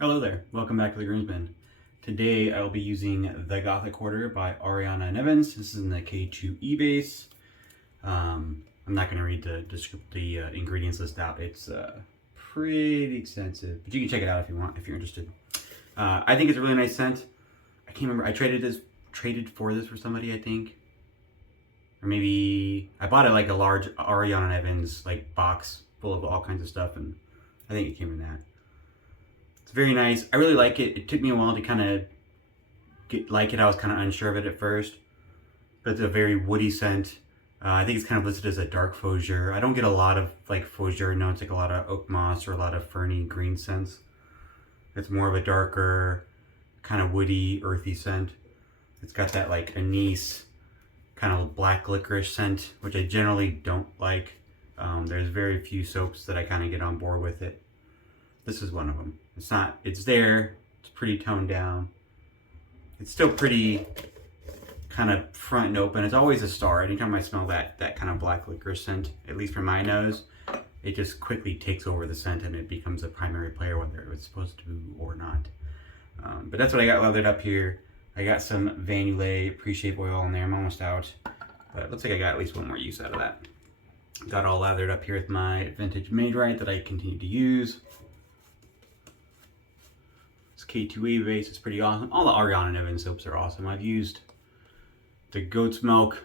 Hello there, welcome back to the Groomsmen. Today I will be using the Gothic order by Ariana and Evans. This is in the K2E base. I'm not going to read the ingredients list out. It's pretty extensive, but you can check it out if you want, if you're interested. I think it's a really nice scent. I can't remember, I traded for this for somebody, I think. Or maybe, I bought it like a large Ariana and Evans like box full of all kinds of stuff, and I think it came in that. It's very nice. I really like it. It took me a while to kind of like it. I was kind of unsure of it at first, but it's a very woody scent. I think it's kind of listed as a dark fougere. I don't get a lot of like fougere notes, like a lot of oak moss or a lot of ferny green scents. It's more of a darker, kind of woody, earthy scent. It's got that like anise, kind of black licorice scent, which I generally don't like. There's very few soaps that I kind of get on board with it. This is one of them. It's there, it's pretty toned down. It's still pretty kind of front and open. It's always a star. Anytime I smell that kind of black licorice scent, at least for my nose, it just quickly takes over the scent and it becomes a primary player, whether it was supposed to or not. But that's what I got lathered up here. I got some Vanillé pre-shave oil in there. I'm almost out, but it looks like I got at least one more use out of that. Got all lathered up here with my vintage made Rite that I continue to use. K2E base is pretty awesome. All the Ariana and Evans soaps are awesome. I've used the goat's milk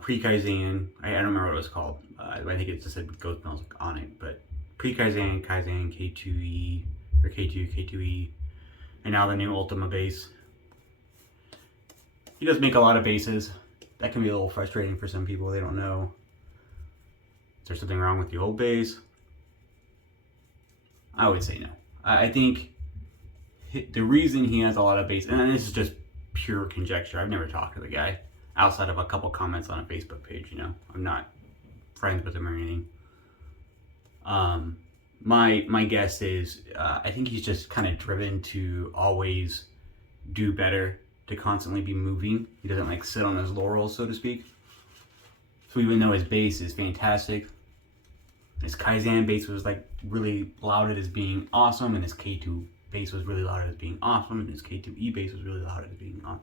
pre-Kaizen. I don't remember what it was called. I think it just said goat's milk on it, but pre-Kaizen, Kaizen, K2E, or K2, K2E, and now the new Ultima base. He does make a lot of bases. That can be a little frustrating for some people. They don't know. Is there something wrong with the old base? I would say no. I think the reason he has a lot of base, and this is just pure conjecture, I've never talked to the guy outside of a couple comments on a Facebook page, you know, I'm not friends with him or anything. My guess is, I think he's just kind of driven to always do better, to constantly be moving. He doesn't like sit on his laurels, so to speak. So even though his base is fantastic, his Kaizen base was like really lauded as being awesome, and his K2 base was really lauded as being awesome, and his K2E base was really lauded as being awesome.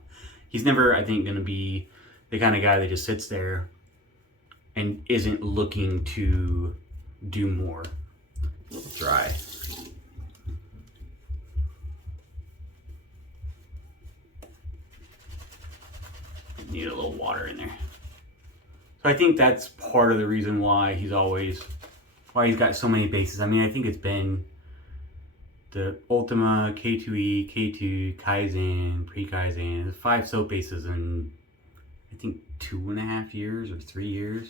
He's never, I think, going to be the kind of guy that just sits there and isn't looking to do more. A little dry. Need a little water in there. So I think that's part of the reason why he's got so many bases. I mean, I think it's been the Ultima, K2E, K2, Kaizen, pre-Kaizen, 5 soap bases in, I think, 2.5 years or 3 years.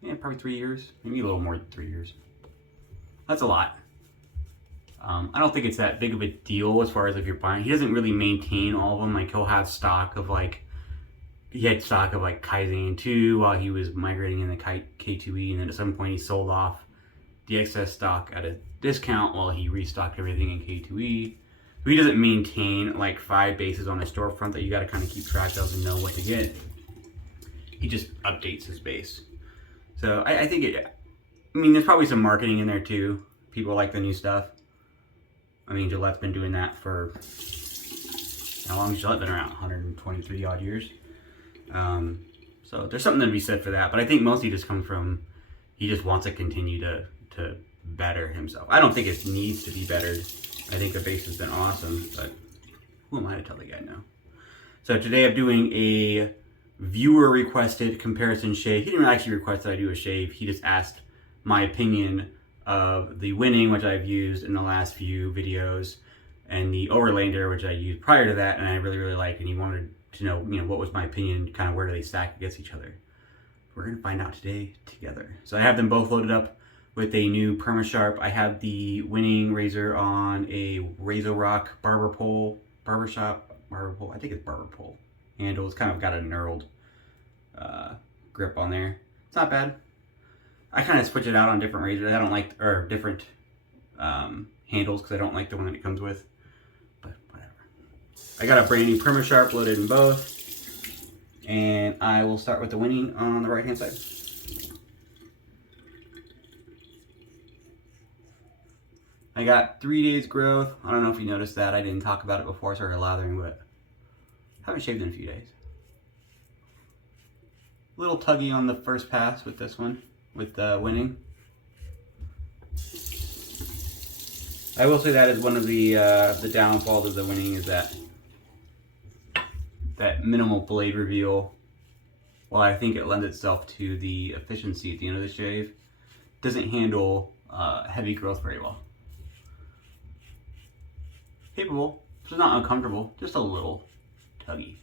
Yeah, probably 3 years. Maybe a little more than 3 years. That's a lot. I don't think it's that big of a deal as far as if you're buying. He doesn't really maintain all of them. Like, he'll have stock of like, he had stock of like Kaizen 2 while he was migrating in the K2E, and then at some point he sold off the excess stock at a discount while he restocked everything in K2E. So he doesn't maintain like 5 bases on his storefront that you got to kind of keep track of and know what to get. He just updates his base. So I think I mean, there's probably some marketing in there too. People like the new stuff. I mean, Gillette's been doing that for, how long has Gillette been around? 123 odd years. So there's something to be said for that, but I think mostly just comes from, he just wants to continue to better himself. I don't think it needs to be bettered. I think the base has been awesome, but who am I to tell the guy no? So today I'm doing a viewer requested comparison shave. He didn't actually request that I do a shave. He just asked my opinion of the winning, which I've used in the last few videos, and the Overlander, which I used prior to that, and I really, really like, and he wanted to know, you know, what was my opinion, kind of where do they stack against each other. We're going to find out today together. So I have them both loaded up with a new Permasharp. I have the winning razor on a Razor Rock Barbershop, I think it's barber pole handle. It's kind of got a knurled grip on there. It's not bad. I kind of switch it out on different razors. I don't like, or different handles, because I don't like the one that it comes with. But whatever. I got a brand new Permasharp loaded in both. And I will start with the winning on the right hand side. got 3 days growth. I don't know if you noticed that. I didn't talk about it before I started lathering, but I haven't shaved in a few days. A little tuggy on the first pass with this one, with winning. I will say that is one of the downfalls of the winning is that minimal blade reveal. While I think it lends itself to the efficiency at the end of the shave, doesn't handle heavy growth very well. Capable, so not uncomfortable, just a little tuggy.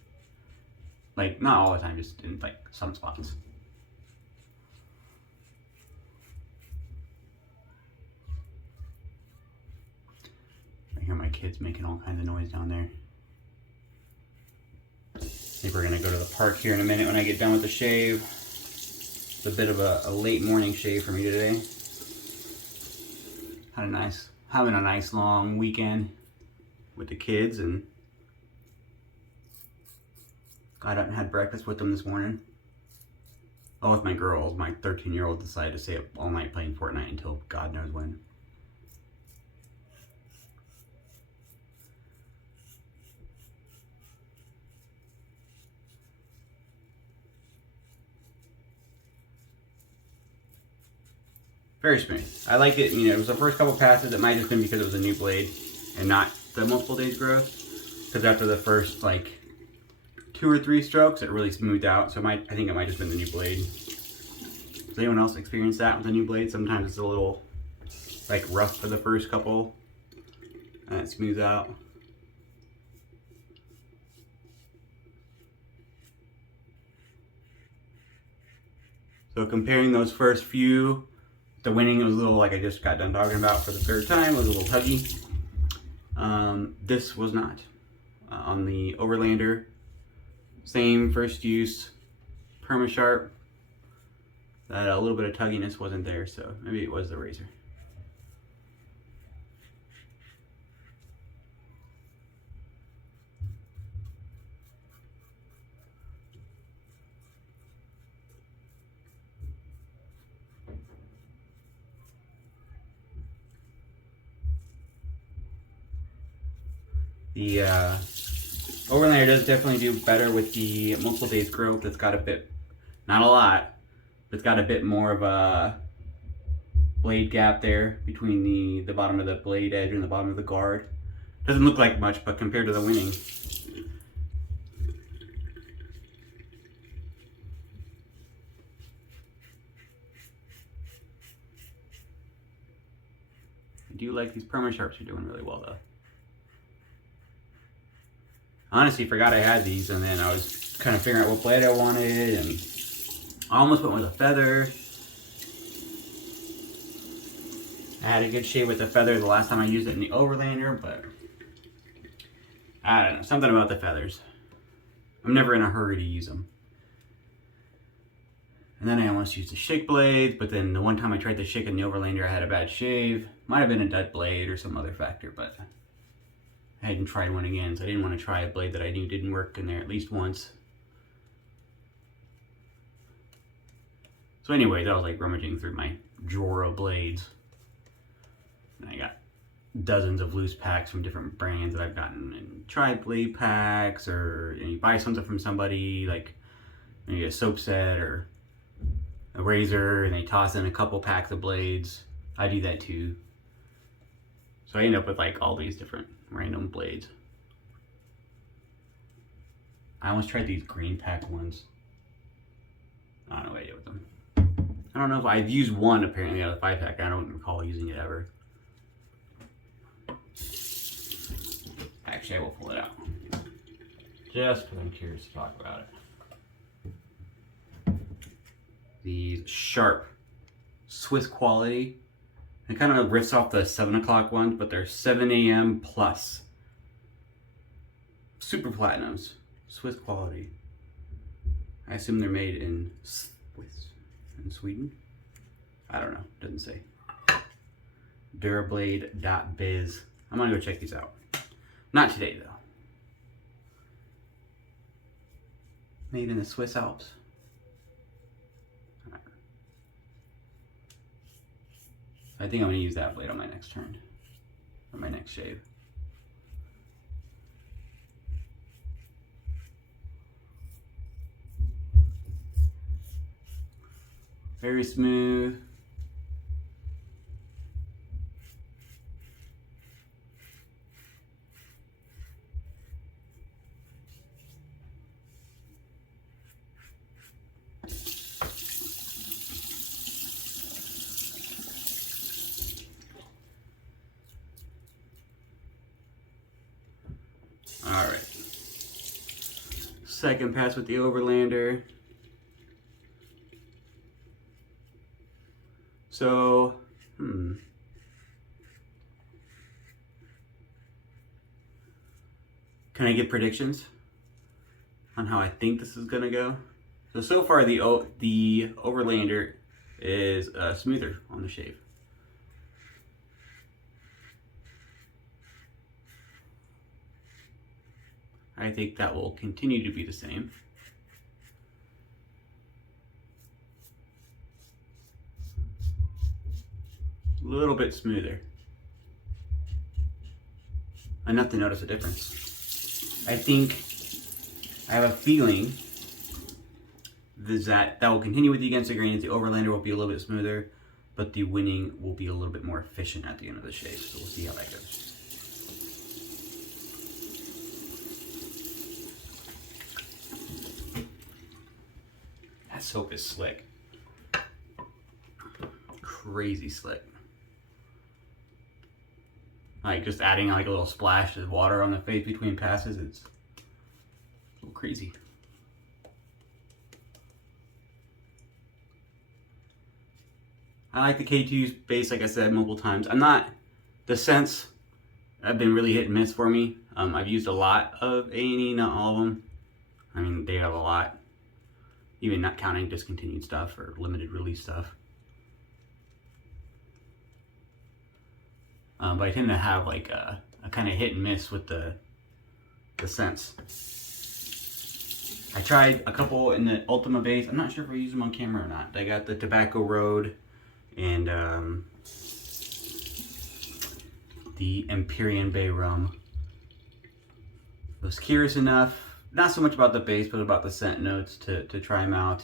Like, not all the time, just in like some spots. I hear my kids making all kinds of noise down there. I think we're gonna go to the park here in a minute when I get done with the shave. It's a bit of a late morning shave for me today. Having a nice long weekend with the kids, and got up and had breakfast with them this morning. Oh, with my girls. My 13-year-old decided to stay up all night playing Fortnite until God knows when. Very smooth. I like it. You know, it was the first couple passes. It might have just been because it was a new blade and not the multiple days growth. Because after the first like 2 or 3 strokes, it really smoothed out. So I think it might have just been the new blade. Does anyone else experience that with the new blade? Sometimes it's a little like rough for the first couple, and it smooths out. So comparing those first few, the winning, it was a little like I just got done talking about for the third time, it was a little tuggy. This was not. On the Overlander, same first use, Permasharp, that a little bit of tugginess wasn't there, so maybe it was the razor. The Overlander does definitely do better with the multiple days growth. It's got a bit, not a lot, but it's got a bit more of a blade gap there between the bottom of the blade edge and the bottom of the guard. Doesn't look like much, but compared to the winning, I do like these Permasharps are doing really well though. Honestly, forgot I had these, and then I was kind of figuring out what blade I wanted, and I almost went with a feather. I had a good shave with the feather the last time I used it in the Overlander, but I don't know, something about the feathers. I'm never in a hurry to use them. And then I almost used the shake blade, but then the one time I tried the shake in the Overlander, I had a bad shave. Might have been a dead blade or some other factor, but I hadn't tried one again, so I didn't want to try a blade that I knew didn't work in there at least once. So anyway, that was like rummaging through my drawer of blades. And I got dozens of loose packs from different brands that I've gotten in tri-blade packs, or you buy something from somebody, like maybe a soap set or a razor, and they toss in a couple packs of blades. I do that too. So I end up with like all these different random blades. I almost tried these green pack ones. I don't know what I did with them. I don't know if I've used one apparently out of the 5-pack. I don't recall using it ever. Actually, I will pull it out. Just because I'm curious to talk about it. These Sharp Swiss quality. It kind of riffs off the 7 o'clock ones, but they're 7 a.m. plus. Super platinums. Swiss quality. I assume they're made in Sweden. I don't know. Doesn't say. Durablade.biz. I'm gonna go check these out. Not today though. Made in the Swiss Alps. I think I'm gonna use that blade on my next turn. for my next shave. Very smooth. All right. Second pass with the Overlander. So, can I give predictions on how I think this is gonna go? So far the Overlander is smoother on the shave. I think that will continue to be the same. A little bit smoother. Enough to notice a difference. I think, I have a feeling that will continue with the against the grain. The Overlander will be a little bit smoother, but the winning will be a little bit more efficient at the end of the shave. So we'll see how that goes. That soap is slick. Crazy slick. Like just adding like a little splash of water on the face between passes, it's a little crazy. I like the K2 base, like I said multiple times. The scents have been really hit and miss for me. I've used a lot of A&E, not all of them. I mean, they have a lot, even not counting discontinued stuff or limited release stuff. But I tend to have like a kind of hit and miss with the scents. I tried a couple in the Ultima base. I'm not sure if I use them on camera or not. I got the Tobacco Road and the Empyrean Bay Rum. I was curious enough, not so much about the base, but about the scent notes to try them out.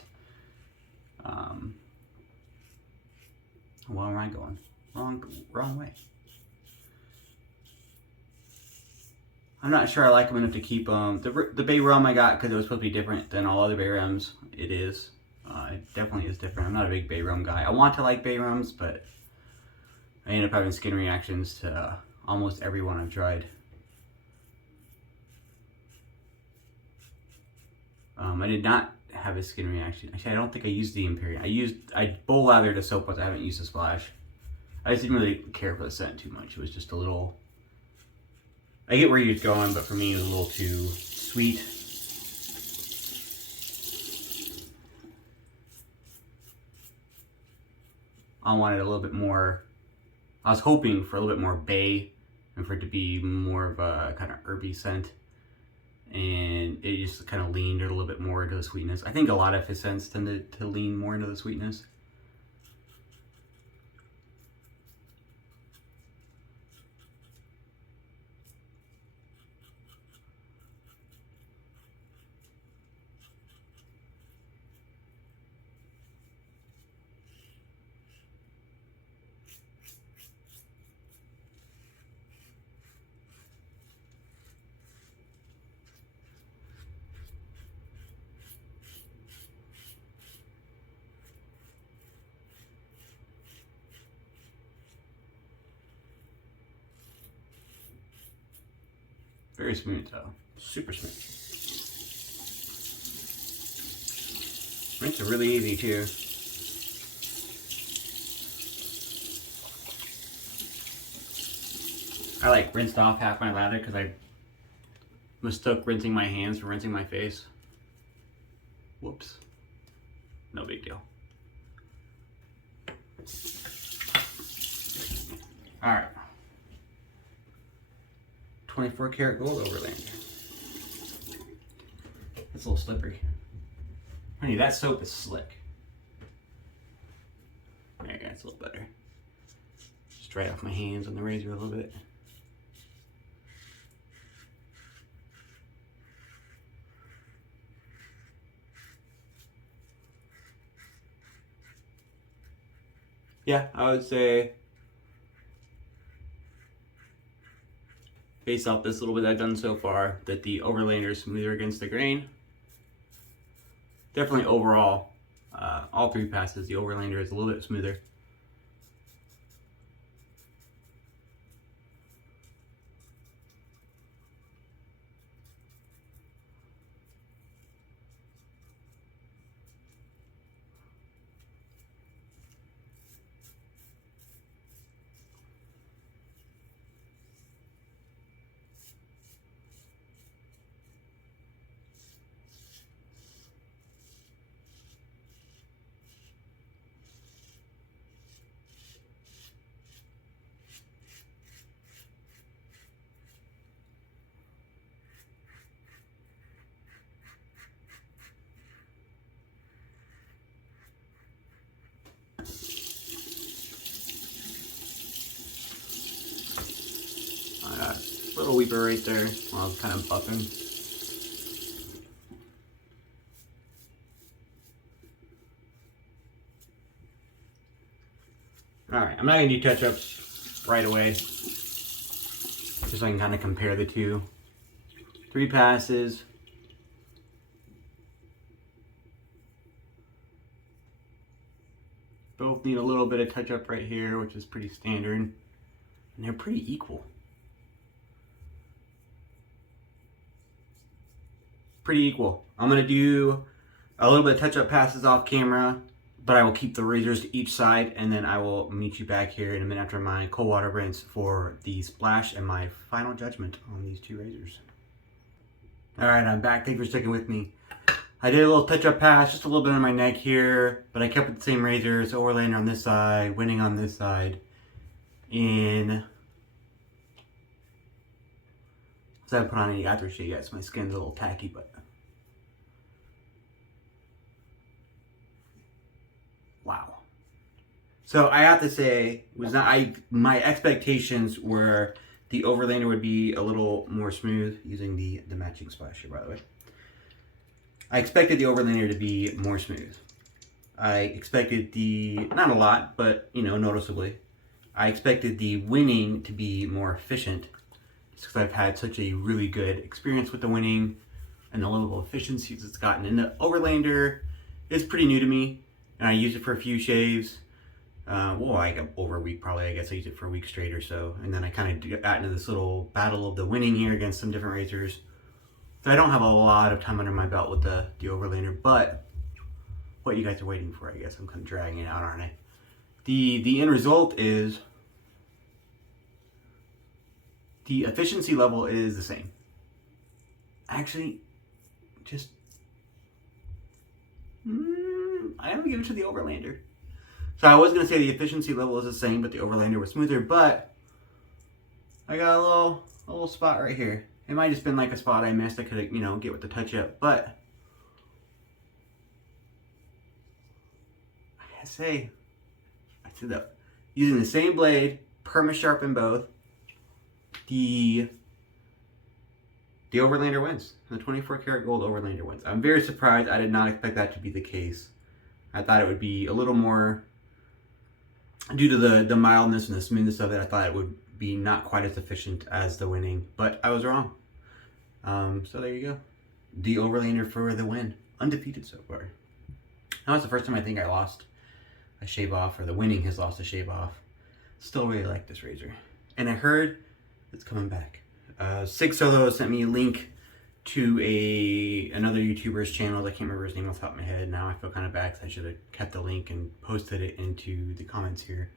Where am I going? Wrong way. I'm not sure I like them enough to keep them. The Bay Rum I got because it was supposed to be different than all other Bay Rums. It is. It definitely is different. I'm not a big Bay Rum guy. I want to like Bay Rums, but I end up having skin reactions to almost every one I've tried. I did not have a skin reaction. Actually, I don't think I used the Imperial. I bowl lathered a soap once. I haven't used a splash. I just didn't really care for the scent too much. It was just a little. I get where you're going, but for me, it was a little too sweet. I wanted a little bit more. I was hoping for a little bit more bay and for it to be more of a kind of herby scent. And it just kind of leaned a little bit more into the sweetness. I think a lot of his scents tended to lean more into the sweetness. Very smooth though, super smooth. Rinse are really easy too. I like rinsed off half my lather because I mistook rinsing my hands for rinsing my face. Whoops. No big deal. All right. 24 karat gold Overlander. It's a little slippery. Honey, that soap is slick. There you go, it's a little better. Just dry off my hands on the razor a little bit. yeah, I would say based off this little bit I've done so far, that the Overlander is smoother against the grain. Definitely overall, all three passes, the Overlander is a little bit smoother. Little weeper right there while I was kind of buffing. Alright, I'm not going to do touch-ups right away. Just so I can kind of compare the two. 3 passes. Both need a little bit of touch-up right here, which is pretty standard. And they're pretty equal. Pretty equal. I'm going to do a little bit of touch-up passes off camera, but I will keep the razors to each side, and then I will meet you back here in a minute after my cold water rinse for the splash and my final judgment on these 2 razors. Alright, I'm back. Thanks for sticking with me. I did a little touch-up pass, just a little bit on my neck here, but I kept with the same razors, Overlander on this side, winning on this side. And so I haven't put on any aftershave yet, so my skin's a little tacky, but wow. So I have to say, my expectations were the Overlander would be a little more smooth, using the matching splash here, by the way. I expected the Overlander to be more smooth. I expected not a lot, but noticeably. I expected the winning to be more efficient, just because I've had such a really good experience with the winning and the level of efficiencies it's gotten. And the Overlander is pretty new to me, and I used it for a few shaves. Over a week probably. I guess I used it for a week straight or so, and then I kind of got into this little battle of the winning here against some different razors. So I don't have a lot of time under my belt with the Overlander, but what you guys are waiting for, I guess. I'm kind of dragging it out, aren't I? The end result is the efficiency level is the same. Actually, just I am gonna give it to the Overlander. So I was gonna say the efficiency level is the same, but the Overlander was smoother. But I got a little spot right here. It might have just been like a spot I missed. I could get with the touch up, but I gotta say, I said that using the same blade, Permasharp in both, the Overlander wins. The 24 karat gold Overlander wins. I'm very surprised. I did not expect that to be the case. I thought it would be a little more, due to the mildness and the smoothness of it, I thought it would be not quite as efficient as the winning, but I was wrong. So there you go. The Overlander for the win. Undefeated so far. That was the first time I think I lost a shave off, or the winning has lost a shave off. Still really like this razor. And I heard it's coming back. Sig Solo sent me a link to another YouTuber's channel. I can't remember his name off the top of my head. Now I feel kind of bad because I should have kept the link and posted it into the comments here.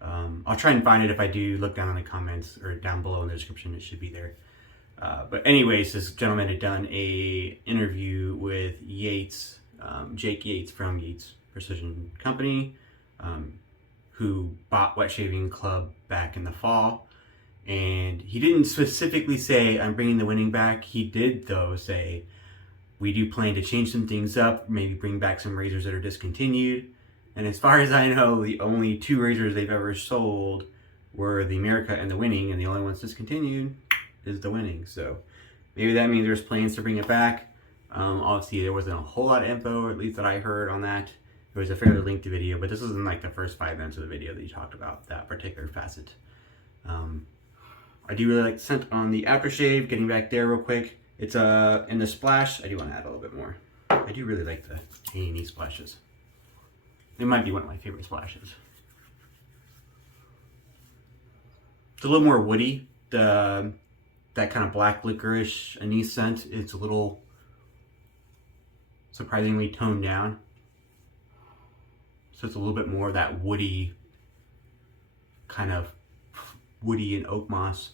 I'll try and find it. If I do, look down in the comments or down below in the description. It should be there. But anyways, this gentleman had done a interview with Yates, Jake Yates from Yates Precision Company, who bought Wet Shaving Club back in the fall. And he didn't specifically say, I'm bringing the winning back. He did, though, say, we do plan to change some things up, maybe bring back some razors that are discontinued. And as far as I know, the only 2 razors they've ever sold were the America and the winning, and the only ones discontinued is the winning. So maybe that means there's plans to bring it back. Obviously, there wasn't a whole lot of info, or at least that I heard on that. It It was a fairly lengthy video, but this was in like the first 5 minutes of the video that you talked about that particular facet. I do really like the scent on the aftershave. Getting back there real quick, it's in the splash. I do want to add a little bit more. I do really like the A&E splashes. It might be one of my favorite splashes. It's a little more woody. That kind of black licorice anise scent, it's a little surprisingly toned down. So it's a little bit more of that woody, kind of woody and oak moss.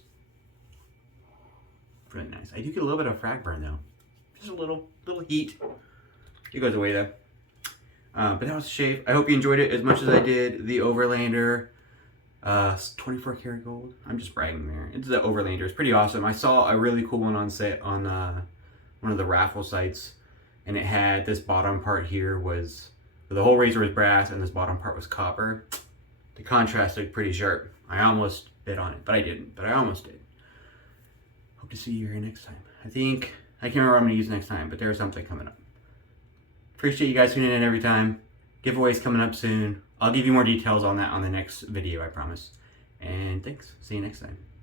Really nice. I do get a little bit of frag burn though. Just a little heat. It goes away though. But that was a shave. I hope you enjoyed it as much as I did the Overlander. 24 karat gold. I'm just bragging there. It's the Overlander. It's pretty awesome. I saw a really cool one on set on one of the raffle sites, and it had this bottom part here was, the whole razor was brass and this bottom part was copper. The contrast looked pretty sharp. I almost bid on it, but I didn't. But I almost did. Hope to see you here next time. I can't remember what I'm gonna use next time, but there's something coming up. Appreciate you guys tuning in every time. Giveaways coming up soon. I'll give you more details on that on the next video, I promise. And thanks. See you next time.